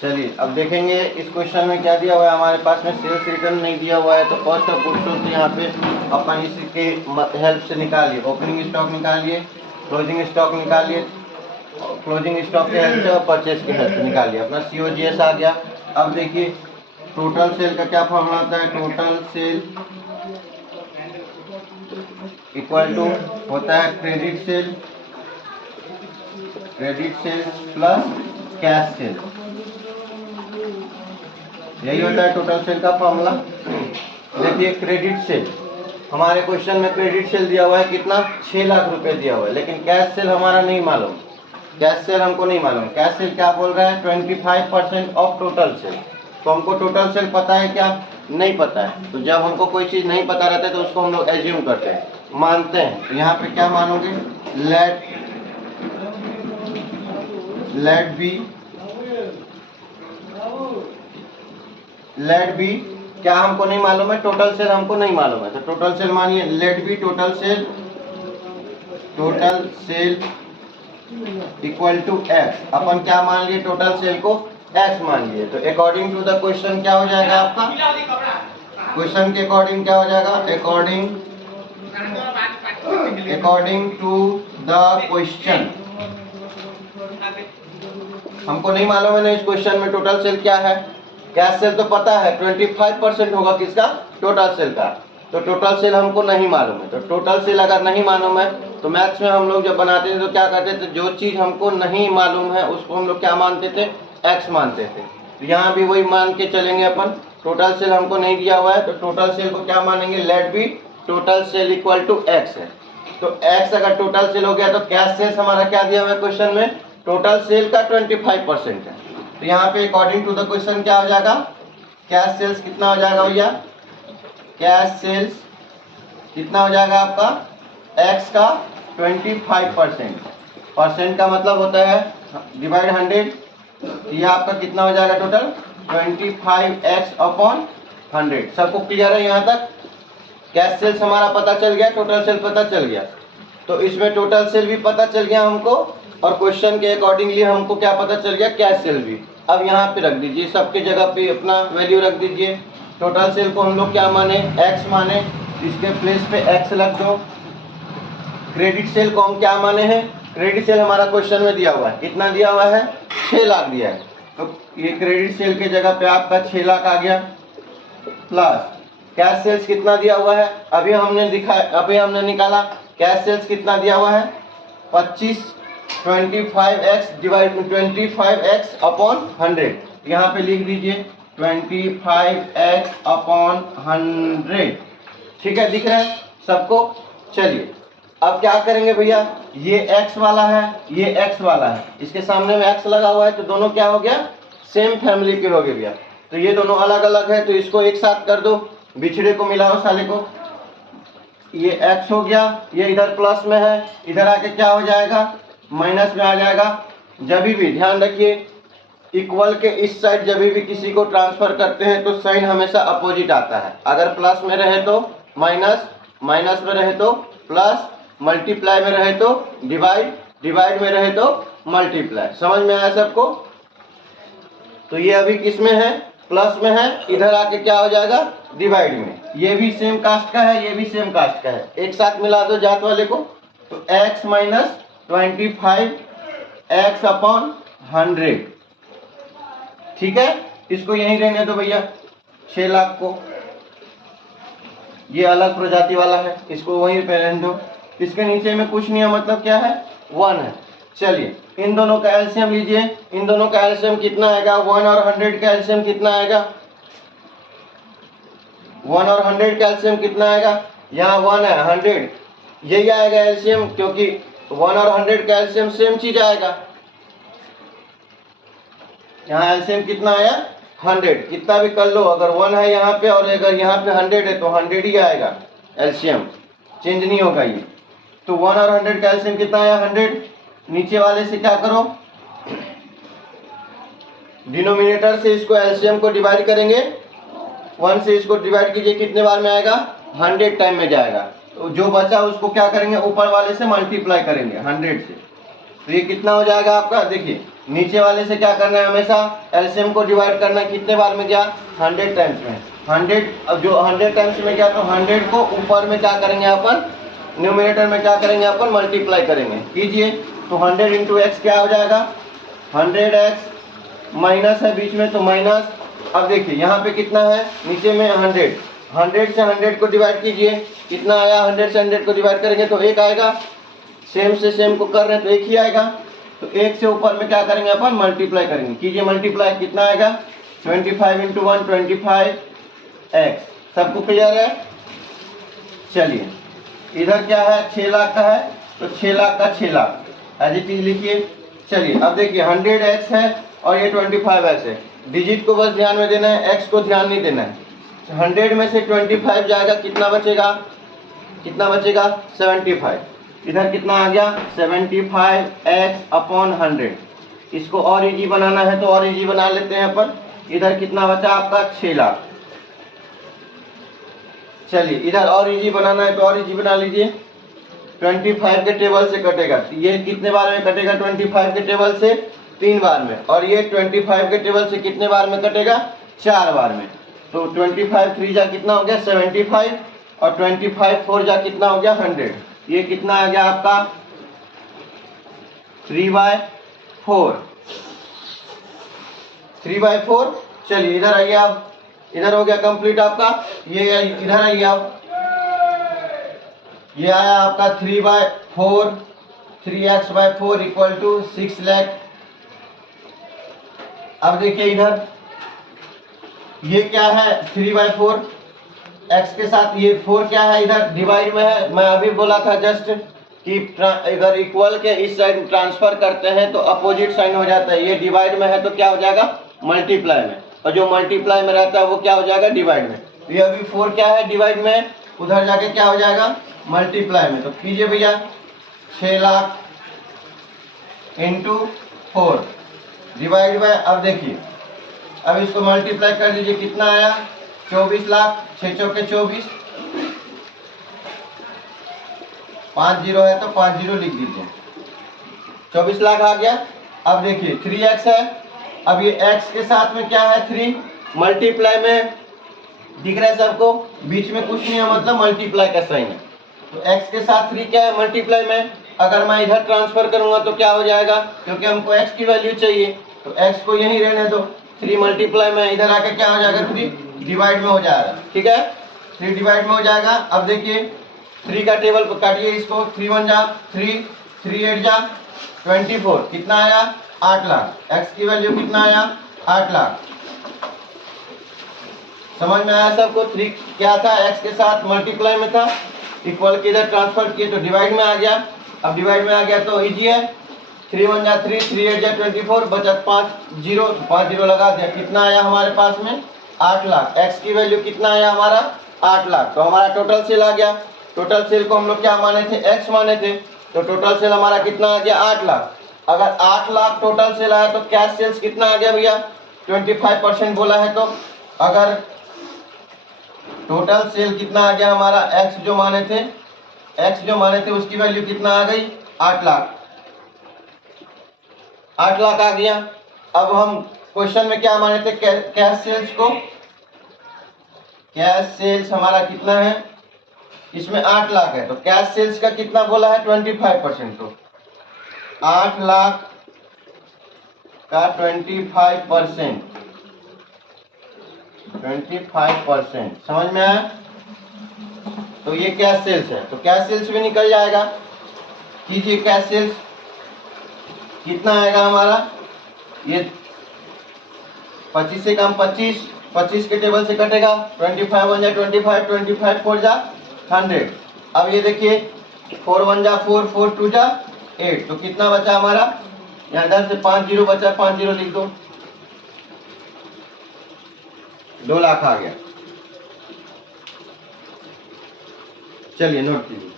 चलिए अब देखेंगे इस क्वेश्चन में क्या दिया हुआ है। हमारे पास में सेल्स रिटर्न नहीं दिया हुआ है, तो कॉस्ट ऑफ गुड्स सोल्ड यहाँ पे अपन इसके हेल्प से निकालिए। ओपनिंग स्टॉक निकालिए, क्लोजिंग स्टॉक निकालिए, क्लोजिंग स्टॉक के हेल्प से और परचेज के हेल्प से निकालिए। अपना COGS आ गया। अब देखिए टोटल सेल का क्या फॉर्मूला होता है। टोटल सेल इक्वल टू होता है credit sale plus cash cell. यही होता है टोटल सेल का फॉर्मूला। देखिए क्रेडिट सेल, हमारे क्वेश्चन में क्रेडिट सेल दिया हुआ है कितना, 6 लाख रुपए दिया हुआ है, लेकिन कैश सेल हमारा नहीं मालूम। कैश सेल हमको नहीं मालूम। कैश सेल क्या बोल रहा है, 25% ऑफ टोटल सेल। तो हमको टोटल सेल पता है क्या, नहीं पता है। तो जब हमको कोई चीज नहीं पता रहता है तो उसको हम लोग एज्यूम करते हैं, मानते हैं। तो यहाँ पे क्या मानोगे, लेट बी क्या हमको नहीं मालूम है, टोटल सेल हमको नहीं मालूम है। तो टोटल सेल मानिए let be total sale equal to x. अपन क्या मान लिए, टोटल सेल को एक्स मान लिए। तो अकॉर्डिंग टू द क्वेश्चन क्या हो जाएगा आपका, क्वेश्चन के अकॉर्डिंग क्या हो जाएगा, अकॉर्डिंग टू द क्वेश्चन। हमको नहीं मालूम है ना इस क्वेश्चन में टोटल सेल क्या है। कैश सेल तो पता है 25% होगा किसका, टोटल सेल का। तो टोटल सेल हमको नहीं मालूम है। तो टोटल सेल अगर नहीं मालूम है तो मैथ्स में हम लोग जब बनाते थे तो क्या करते थे, जो चीज हमको नहीं मालूम है उसको हम लोग क्या मानते थे, एक्स मानते थे। तो यहाँ भी वही मान के चलेंगे अपन। टोटल सेल हमको नहीं दिया हुआ है तो टोटल सेल को क्या मानेंगे, let be total sale equal to x है। तो एक्स अगर टोटल सेल हो गया तो कैश सेल्स हमारा क्या दिया हुआ है क्वेश्चन में, टोटल सेल का 25% है। तो यहाँ पे अकॉर्डिंग टू द क्वेश्चन क्या हो जाएगा, कैश सेल्स कितना हो जाएगा भैया, कैश सेल्स कितना हो जाएगा आपका, एक्स का 25%। परसेंट का मतलब होता है डिवाइड 100। ये आपका कितना हो जाएगा टोटल, 25x/100। सबको क्लियर है यहाँ तक। कैश सेल्स हमारा पता चल गया, टोटल सेल पता चल गया। तो इसमें टोटल सेल भी पता चल गया हमको और क्वेश्चन के अकॉर्डिंगली हमको क्या पता चल गया, कैश सेल भी। अब यहाँ पे रख दीजिए, सबके जगह पे अपना वैल्यू रख दीजिए। टोटल सेल को हम लोग क्या माने, एक्स माने, इसके प्लेस पे एक्स रख दो। क्रेडिट सेल को हम क्या माने हैं, क्रेडिट सेल हमारा क्वेश्चन में दिया हुआ है, कितना दिया हुआ है, 6 लाख दिया है। तो ये क्रेडिट सेल के जगह पे आपका 6 लाख आ गया। प्लस कैश सेल्स कितना दिया हुआ है, अभी हमने निकाला। कैश सेल्स कितना दिया हुआ है, 25x/100। यहाँ पे लिख दीजिए 25x/100। ठीक है, दिख रहा है सबको। चलिए अब क्या करेंगे भैया, ये x वाला है, ये x वाला है, इसके सामने में x लगा हुआ है, तो दोनों क्या हो गया, सेम फैमिली के हो गए भैया। तो ये दोनों अलग अलग है तो इसको एक साथ कर दो, बिछड़े को मिलाओ साले को। ये x हो गया, ये इधर प्लस में है, इधर आके क्या हो जाएगा, माइनस में आ जाएगा। जब भी ध्यान रखिए, इक्वल के इस साइड जब भी किसी को ट्रांसफर करते हैं तो साइन हमेशा अपोजिट आता है। अगर प्लस में रहे तो माइनस, माइनस में रहे तो प्लस, मल्टीप्लाई में रहे तो डिवाइड, डिवाइड में रहे तो मल्टीप्लाई। समझ में आया सबको। तो ये अभी किस में है, प्लस में है, इधर आके क्या हो जाएगा, डिवाइड में। ये भी सेम कास्ट का है, ये भी सेम कास्ट का है, एक साथ मिला दो जात वाले को। तो x - 25x/100। ठीक है, इसको यहीं रहने दो भैया, 6 लाख को। ये अलग प्रजाति वाला है, इसको वहीं पे रहने दो। इसके नीचे में कुछ नहीं है, मतलब क्या है, 1 है। चलिए इन दोनों का एलसीएम लीजिए। इन दोनों का एलसीएम कितना आएगा, 1 और 100 का एलसीएम कितना आएगा, 1 और 100 का एलसीएम कितना आएगा, यहाँ 1 है, 100, यही आएगा एलसीएम, क्योंकि 1 और 100 का एलसीएम सेम चीज आएगा। यहाँ एलसीएम कितना आया, 100। कितना भी कर लो, अगर 1 है यहाँ पे और अगर यहाँ पे 100 है तो 100 ही आएगा एलसीएम, चेंज नहीं होगा ये। तो 1 और 100 का एलसीएम कितना आया, 100। नीचे वाले से क्या करो, डिनोमिनेटर से इसको एलसीएम को डिवाइड करेंगे, 1 से इसको डिवाइड कीजिए, कितने बार में आएगा, 100 टाइम में जाएगा। तो जो बचा उसको क्या करेंगे, ऊपर वाले से मल्टीप्लाई करेंगे 100 से। तो ये कितना हो जाएगा आपका, देखिए नीचे वाले से क्या करना है, हमेशा एलसीएम को डिवाइड करना है। कितने बार में गया, 100 टाइम्स में। 100, अब जो 100 टाइम्स में गया तो 100 को ऊपर में क्या करेंगे अपन, न्यूमरेटर में क्या करेंगे अपन, मल्टीप्लाई करेंगे। कीजिए, तो 100 इंटू एक्स क्या हो जाएगा, 100x माइनस है बीच में तो माइनस। अब देखिए यहाँ पे कितना है, नीचे में 100, 100 से 100 को डिवाइड कीजिए, कितना आया, 100 से 100 को डिवाइड करेंगे तो 1 आएगा। सेम से सेम को कर रहे हैं तो 1 ही आएगा। तो 1 से ऊपर में क्या करेंगे अपन, मल्टीप्लाई करेंगे। कीजिए मल्टीप्लाई, कितना आएगा, 25 इंटू 1 25x। सबको क्लियर है। चलिए इधर क्या है, 6 लाख का है तो 6 लाख का 6 लाख एज इट इज लिखिए। चलिए अब देखिए 100x है और ये 25x है। डिजिट को बस ध्यान में देना है, x को ध्यान नहीं देना है। 100 में से 25 जाएगा, कितना बचेगा, कितना बचेगा, 75। इधर कितना आ गया, 75x अपॉन 100। इसको और इजी बनाना है तो और इजी बना लेते हैं अपन। इधर कितना बचा आपका, 6 लाख। चलिए इधर और इजी बनाना है तो और इजी बना लीजिए। 25 के टेबल से कटेगा, ये कितने बार में कटेगा, 25 के टेबल से 3 बार में, और ये 25 के टेबल से कितने बार में कटेगा, 4 बार में। तो 25 3 जा कितना हो गया, 75, और 25 4 जा कितना हो गया, 100। ये कितना आ गया आपका, 3/4, 3/4। चलिए इधर आइए आप, इधर हो गया कंप्लीट आपका। ये इधर आइए आप, ये आया आपका 3/4, 3x/4 इक्वल टू 6 लाख। अब देखिए इधर ये क्या है, 3/4, x के साथ ये 4 क्या है, इधर डिवाइड में है। मैं अभी बोला था जस्ट कि अगर इक्वल के इस साइड ट्रांसफर करते हैं तो अपोजिट साइन हो जाता है। ये डिवाइड में है तो क्या हो जाएगा, मल्टीप्लाई में, और जो मल्टीप्लाई में रहता है वो क्या हो जाएगा, डिवाइड में। ये अभी 4 क्या है, डिवाइड में, उधर जाके क्या हो जाएगा, मल्टीप्लाई में। तो कीजिए भैया, 6 लाख इंटू 4 डिवाइड बाय, अब देखिए अब इसको मल्टीप्लाई कर लीजिए, कितना आया, 24 लाख, 6 चौके 24, 5 जीरो है तो 5 जीरो लिख दीजिए, 24 लाख आ गया। अब देखिए 3x है, अब ये x के साथ में क्या है, 3 मल्टीप्लाई में, दिख रहा है सबको, बीच में कुछ नहीं है मतलब मल्टीप्लाई का साइन है। तो x के साथ 3 क्या है, मल्टीप्लाई में। अगर मैं इधर ट्रांसफर करूंगा तो क्या हो जाएगा, क्योंकि हमको x की वैल्यू चाहिए तो x को यहीं रहने दो। 3 मल्टीप्लाई में, इधर आके क्या हो जाएगा, 3 डिवाइड में हो जाएगा, ठीक है, 3 डिवाइड में हो जाएगा। अब देखिए 3 का टेबल पर काटिए इसको, 3 1 जा 3, 3 8 जा 24, कितना आया, 8 लाख। x की वैल्यू कितना आया, 8 लाख। समझ में आया सबको। 3 क्या था, x के साथ मल्टीप्लाई में था, इक्वल के इधर ट्रांसफर किए तो डिवाइड में आ गया। अब डिवाइड में आ गया तो इजी है, 3 1 जा 3, 3 8 जा 24, बचा 5 जीरो, 5 जीरो लगा दिया, कितना आया हमारे पास में, 8 लाख। x की वैल्यू कितना आया हमारा, 8 लाख। तो हमारा टोटल सेल आ गया। टोटल सेल को हम लोग क्या माने थे, x माने थे, तो टोटल सेल हमारा कितना आ गया, 8 लाख। अगर 8 लाख टोटल सेल आया तो कैश सेल्स कितना आ गया भैया, 25% बोला है। तो अगर टोटल सेल कितना आ गया हमारा, x जो माने थे उसकी वैल्यू कितना आ गई, 8 लाख, 8 लाख आ गया। अब हम क्वेश्चन में क्या माने थे, कैश सेल्स को, कैश सेल्स हमारा कितना है, इसमें 8 लाख है तो कैश सेल्स का कितना बोला है, 25%। तो 8 लाख का 25%, 25%, समझ में आया। तो ये कैश सेल्स है, तो कैश सेल्स भी निकल जाएगा। कीजिए कैश सेल्स कितना आएगा हमारा, ये 25 से कम 25, 25 के टेबल से कटेगा, 25 1 जा 25, 25 4 जा 100। अब ये देखिए 4 1 जा 4, 4 2 जा 8, तो कितना बचा हमारा, यहाँ इधर से 5 जीरो बचा, 5 जीरो लिख दो, 2 लाख आ गया। चलिए नोट कीजिए।